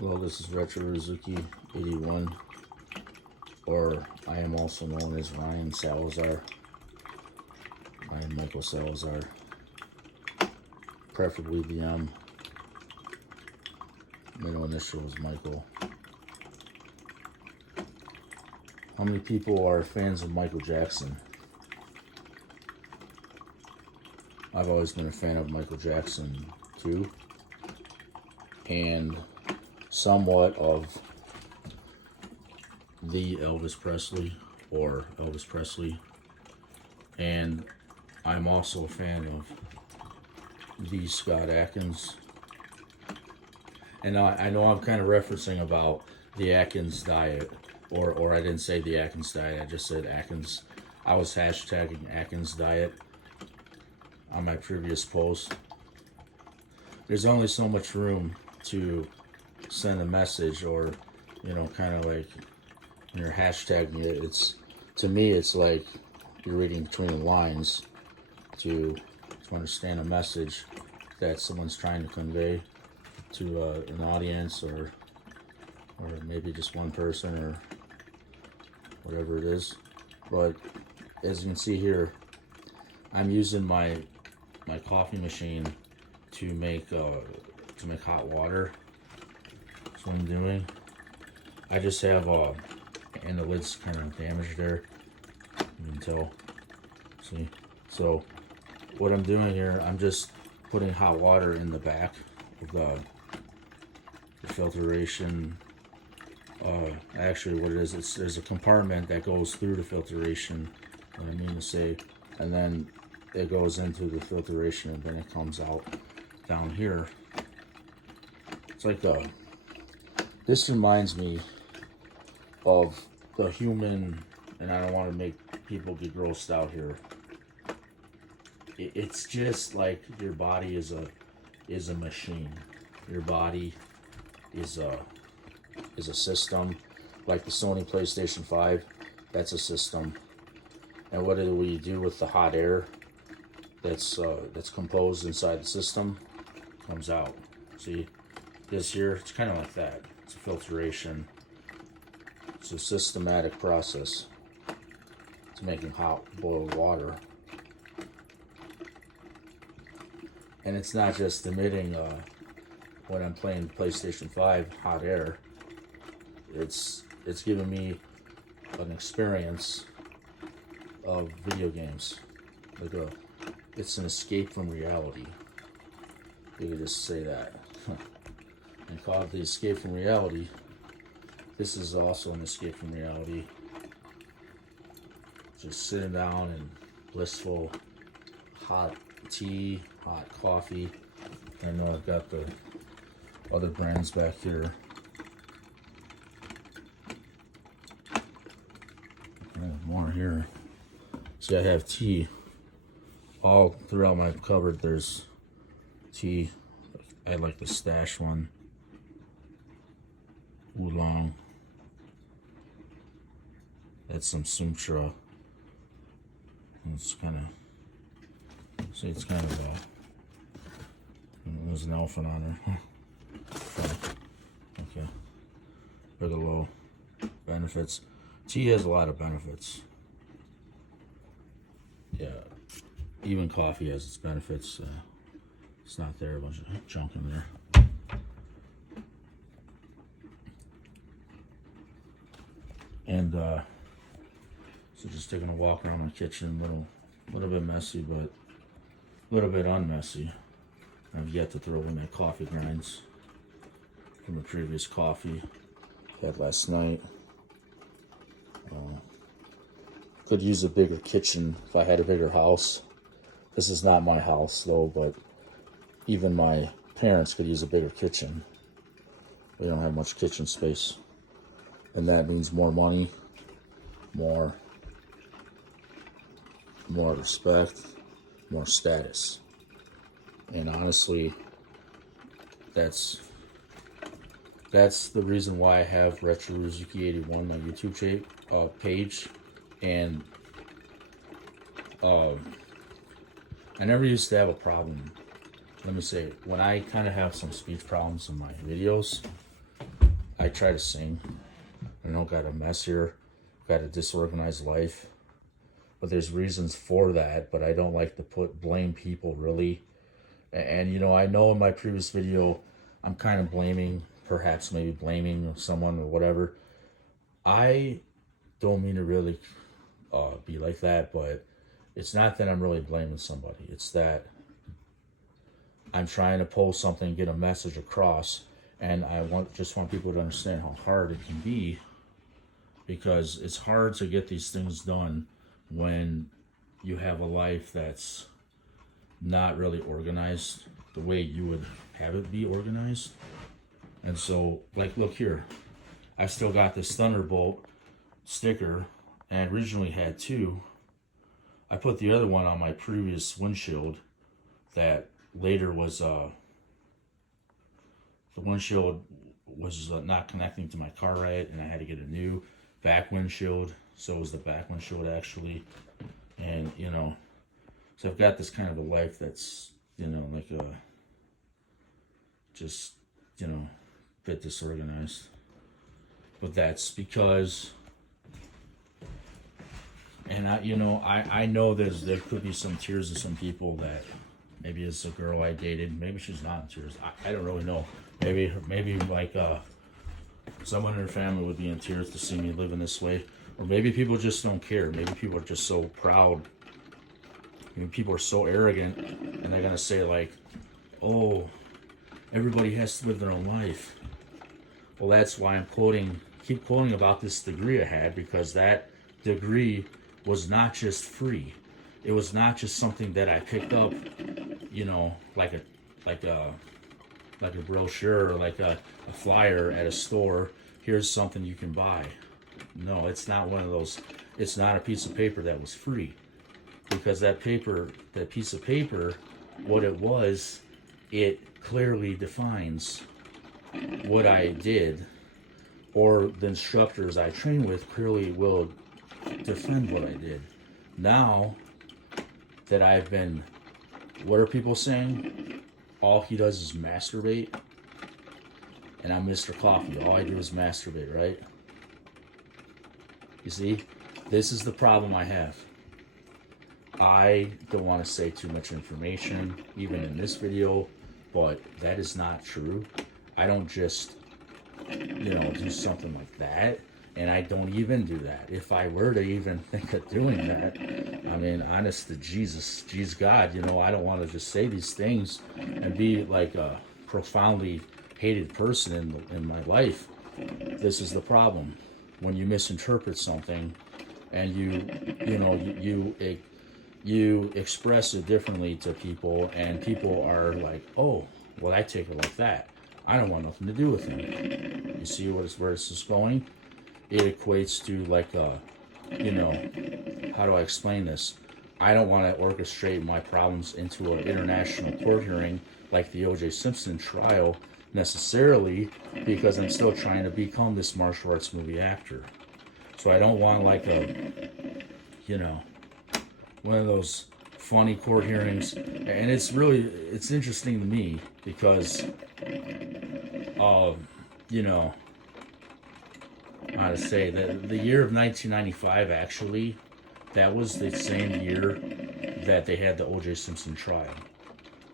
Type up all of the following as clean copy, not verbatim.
Well, this is Retro Rizuki 81, or I am also known as Ryan Salazar. I am Michael Salazar, preferably the M. Middle initial is Michael. How many people are fans of Michael Jackson? I've always been a fan of Michael Jackson too, and somewhat of the Elvis Presley or Elvis Presley, and I'm also a fan of the Scott Adkins. And I know I'm kind of referencing about the Atkins diet, or I didn't say the Atkins diet, I just said Atkins. I was hashtagging Atkins diet on my previous post. There's only so much room to send a message, or kind of like when you're hashtagging it. It's, to me, it's like you're reading between the lines to understand a message that someone's trying to convey to an audience, or maybe just one person, or whatever it is. But as you can see here, I'm using my coffee machine to make hot water. That's what I'm doing. I just have and the lid's kind of damaged there, you can tell. See, so what I'm doing here, I'm just putting hot water in the back of the filtration. Actually, what it is, there's a compartment that goes through the filtration, what I mean to say, and then it goes into the filtration, and then it comes out down here. It's like this reminds me of the human, and I don't want to make people get grossed out here. It's just like your body is a machine. Your body is a system, like the Sony PlayStation 5. That's a system. And what do we do with the hot air that's composed inside the system? Comes out. See, this here, it's kind of like that. It's a filtration. It's a systematic process. It's making hot boiled water. And it's not just emitting when I'm playing PlayStation 5 hot air. It's giving me an experience of video games. It's an escape from reality. You could just say that. And call it the escape from reality. This is also an escape from reality. Just sitting down in blissful hot tea, hot coffee. I know I've got the other brands back here. More here. See, I have tea all throughout my cupboard. There's tea. I like the Stash one. Oolong. That's some Sumatra. It's kind of, see, it's kind of there's an elephant on there. Okay. Low benefits. Tea has a lot of benefits. Yeah. Even coffee has its benefits. It's not there, a bunch of junk in there. And so just taking a walk around my kitchen, little bit messy, but a little bit unmessy. I've yet to throw in my coffee grinds from the previous coffee I had last night. Could use a bigger kitchen if I had a bigger house. This is not my house though, but even my parents could use a bigger kitchen. We don't have much kitchen space. And that means more money, more respect, more status. And honestly, that's the reason why I have Retro Rizuki 81, my YouTube page. And I never used to have a problem. Let me say, when I kind of have some speech problems in my videos, I try to sing. I don't got a mess here, got a disorganized life, but there's reasons for that. But I don't like to blame people really. And I know in my previous video, I'm kind of perhaps maybe blaming someone or whatever. I don't mean to really be like that, but it's not that I'm really blaming somebody. It's that I'm trying to post something, get a message across, and I just want people to understand how hard it can be, because it's hard to get these things done when you have a life that's not really organized the way you would have it be organized. And so, like, look here, I still got this Thunderbolt sticker, and I originally had two. I put the other one on my previous windshield that later was the windshield was not connecting to my car right, and I had to get a new back windshield. So it was the back windshield actually. And so I've got this kind of a life that's like a just a bit disorganized, but that's because, and I know there could be some tears of some people that maybe it's a girl I dated, maybe she's not in tears. I don't really know. Maybe like someone in her family would be in tears to see me living this way, or maybe people just don't care. Maybe people are just so proud. Maybe people are so arrogant, and they're gonna say like, "Oh, everybody has to live their own life." Well, that's why keep quoting about this degree I had, because that degree was not just free. It was not just something that I picked up, like a brochure or like a flyer at a store. Here's something you can buy. No, it's not one of those. It's not a piece of paper that was free, because that piece of paper, what it was, it clearly defines what I did, or the instructors I train with clearly will defend what I did. Now that I've been, what are people saying? All he does is masturbate, and I'm Mr. Coffee. All I do is masturbate, right? You see, this is the problem I have. I don't want to say too much information, even in this video, but that is not true. I don't just, do something like that, and I don't even do that. If I were to even think of doing that, I mean, honest to Jesus God, I don't want to just say these things and be like a profoundly hated person in my life. This is the problem. When you misinterpret something and you express it differently to people, and people are like, "Oh, well, I take it like that. I don't want nothing to do with him." You see where this is going? It equates to like how do I explain this? I don't want to orchestrate my problems into an international court hearing like the O.J. Simpson trial necessarily, because I'm still trying to become this martial arts movie actor. So I don't want like one of those funny court hearings. And it's interesting to me because how to say that the year of 1995, actually, that was the same year that they had the O.J. Simpson trial.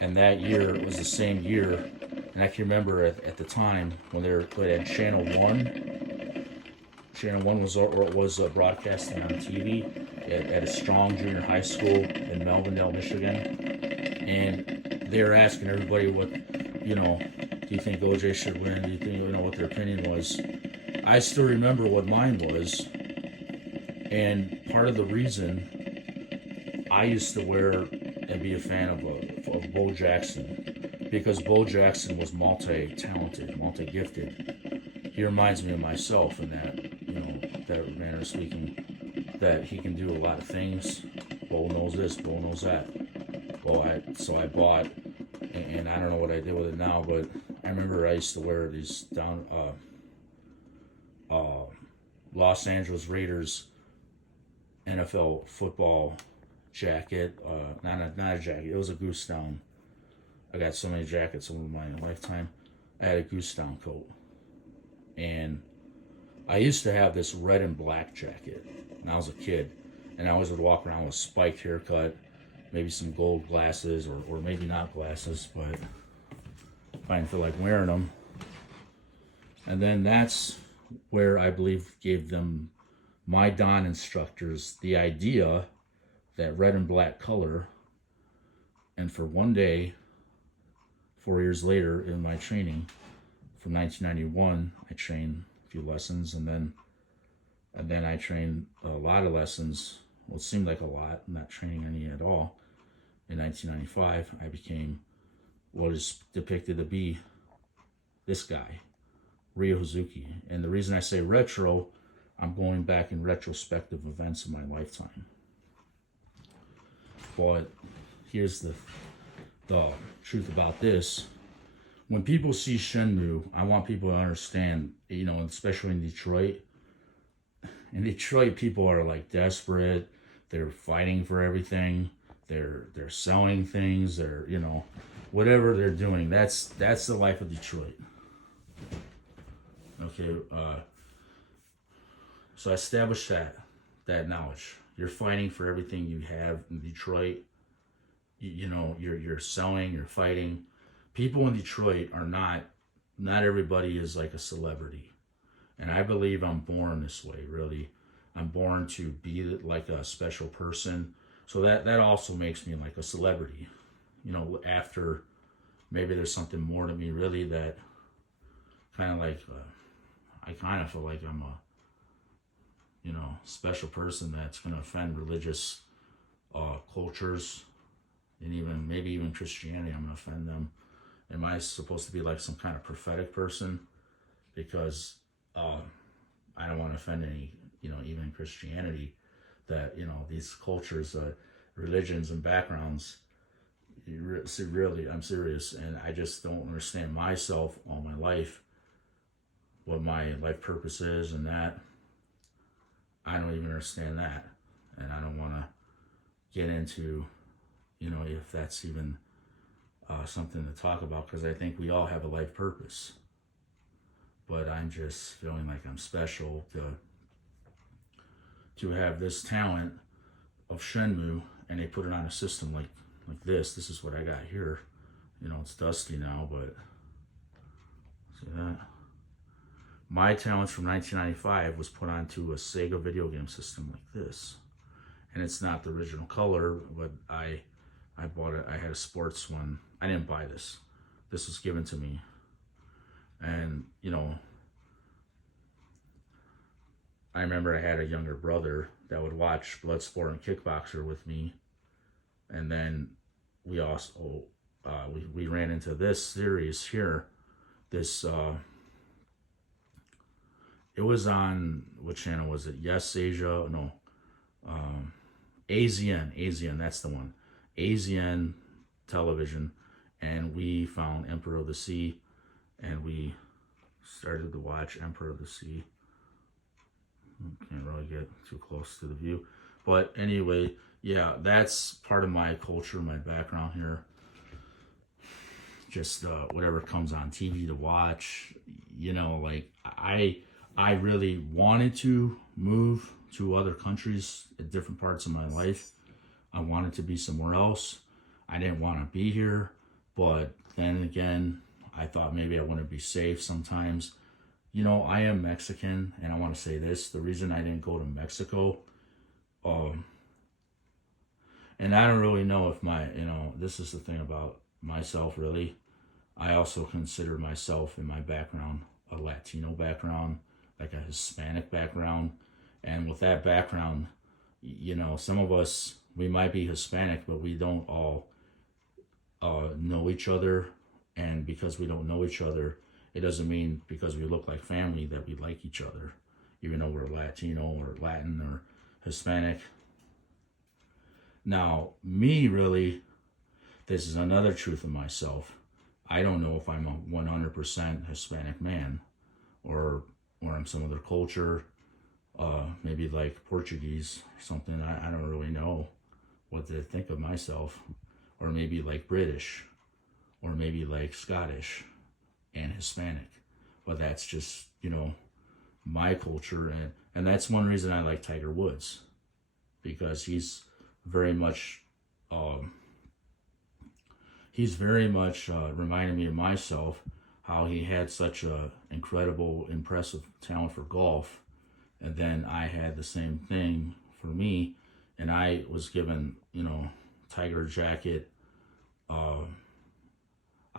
And that year was the same year, and I can remember at the time when they had Channel 1. Channel 1 was broadcasting on TV at a Strong Junior High School in Melvindale, Michigan. And they were asking everybody do you think O.J. should win? Do you think, what their opinion was? I still remember what mine was. And part of the reason I used to wear and be a fan of Bo Jackson, because Bo Jackson was multi-talented, multi-gifted. He reminds me of myself in that manner of speaking, that he can do a lot of things. Bo knows this, Bo knows that. So I bought, and I don't know what I did with it now, but I remember I used to wear these Los Angeles Raiders NFL football jacket. Not a jacket. It was a goose down. I got so many jackets over my lifetime. I had a goose down coat, And I used to have this red and black jacket when I was a kid. And I always would walk around with a spiked haircut, maybe some gold glasses, or maybe not glasses, but if I didn't feel like wearing them. And then that's where I believe gave them, my Don instructors, the idea that red and black color. And for one day, 4 years later in my training, from 1991, I trained a few lessons, and then I trained a lot of lessons. Well, it seemed like a lot, not training any at all. In 1995, I became what is depicted to be this guy, Ryo Hazuki. And the reason I say retro, I'm going back in retrospective events of my lifetime. But here's the truth about this. When people see Shenmue, I want people to understand, especially in Detroit. In Detroit, people are like desperate. They're fighting for everything. They're selling things. They're, whatever they're doing. That's the life of Detroit. Okay. So I established that knowledge. You're fighting for everything you have in Detroit. You're selling. You're fighting. People in Detroit are not everybody is like a celebrity. And I believe I'm born this way, really. I'm born to be like a special person. So that also makes me like a celebrity. After maybe there's something more to me, really, that kind of like, I kind of feel like I'm a, special person that's going to offend religious cultures. And maybe even Christianity, I'm going to offend them. Am I supposed to be like some kind of prophetic person? Because I don't want to offend any, even Christianity, that, these cultures, religions and backgrounds, really, I'm serious. And I just don't understand myself all my life, what my life purpose is, and that. I don't even understand that. And I don't want to get into, if that's even something to talk about, because I think we all have a life purpose. But I'm just feeling like I'm special to have this talent of Shenmue, and they put it on a system like this. This is what I got here. It's dusty now, but see that? My talents from 1995 was put onto a Sega video game system like this. And it's not the original color, but I bought it. I had a sports one. I didn't buy this. This was given to me. And, I remember I had a younger brother that would watch Bloodsport and Kickboxer with me. And then we also, we ran into this series here. This, it was on, what channel was it? Yes Asia, no. AZN, that's the one. AZN television. And we found Emperor of the Sea, and we started to watch Emperor of the Sea. Can't really get too close to the view. But anyway, yeah, that's part of my culture, my background here. Just whatever comes on TV to watch, like I really wanted to move to other countries at different parts of my life. I wanted to be somewhere else. I didn't want to be here, but then again, I thought maybe I want to be safe sometimes. I am Mexican, and I want to say this. The reason I didn't go to Mexico, and I don't really know if this is the thing about myself, really. I also consider myself in my background a Latino background, like a Hispanic background. And with that background, some of us, we might be Hispanic, but we don't all know each other. And because we don't know each other, it doesn't mean because we look like family that we like each other, even though we're Latino or Latin or Hispanic. Now, me, really, this is another truth of myself. I don't know if I'm a 100% Hispanic man, or I'm some other culture, maybe like Portuguese or something. I don't really know what to think of myself. Or maybe like British, or maybe like Scottish and Hispanic. but that's just, you know, my culture. And that's one reason I like Tiger Woods, because very much, he's very much reminded me of myself, how he had such a incredible, impressive talent for golf. And then I had the same thing for me, and I was given, you know, Tiger jacket.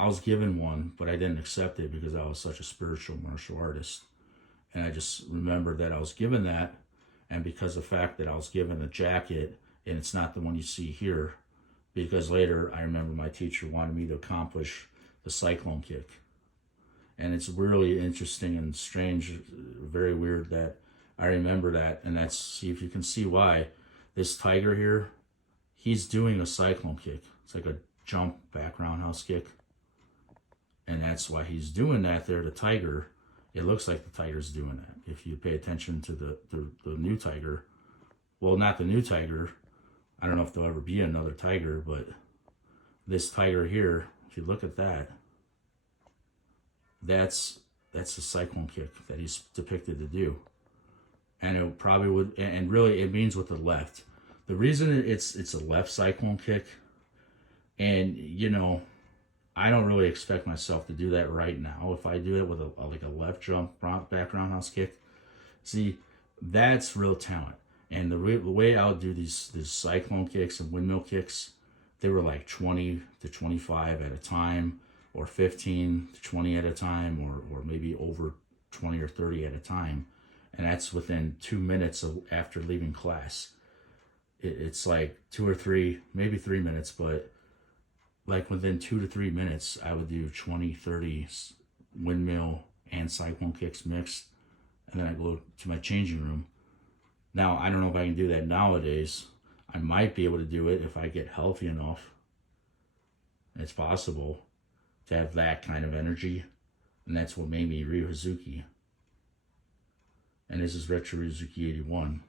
I was given one, but I didn't accept it because I was such a spiritual martial artist. And I just remember that I was given that, and because of the fact that I was given a jacket, and it's not the one you see here, because later I remember my teacher wanted me to accomplish the cyclone kick. And it's really interesting and strange, very weird that I remember that, and that's, see if you can see why. This tiger here, he's doing a cyclone kick. It's like a jump back roundhouse kick. And that's why he's doing that there, the tiger. It looks like the tiger's doing that. If you pay attention to the new tiger, well, not the new tiger, I don't know if there'll ever be another tiger, but this tiger here, if you look at that, that's a cyclone kick that he's depicted to do. And it probably would, and really it means with the left. The reason it's a left cyclone kick, and you know, I don't really expect myself to do that right now. If I do it with like a left jump back roundhouse kick, see, that's real talent. And the way I would do these cyclone kicks and windmill kicks, they were like 20 to 25 at a time, or 15 to 20 at a time, or maybe over 20 or 30 at a time. And that's within 2 minutes after leaving class. It's like 2 or 3, maybe 3 minutes, but like within 2 to 3 minutes, I would do 20, 30 windmill and cyclone kicks mixed. And then I go to my changing room. Now, I don't know if I can do that nowadays. I might be able to do it if I get healthy enough. It's possible to have that kind of energy. And that's what made me Ryu Hazuki. And this is Retro Hazuki 81.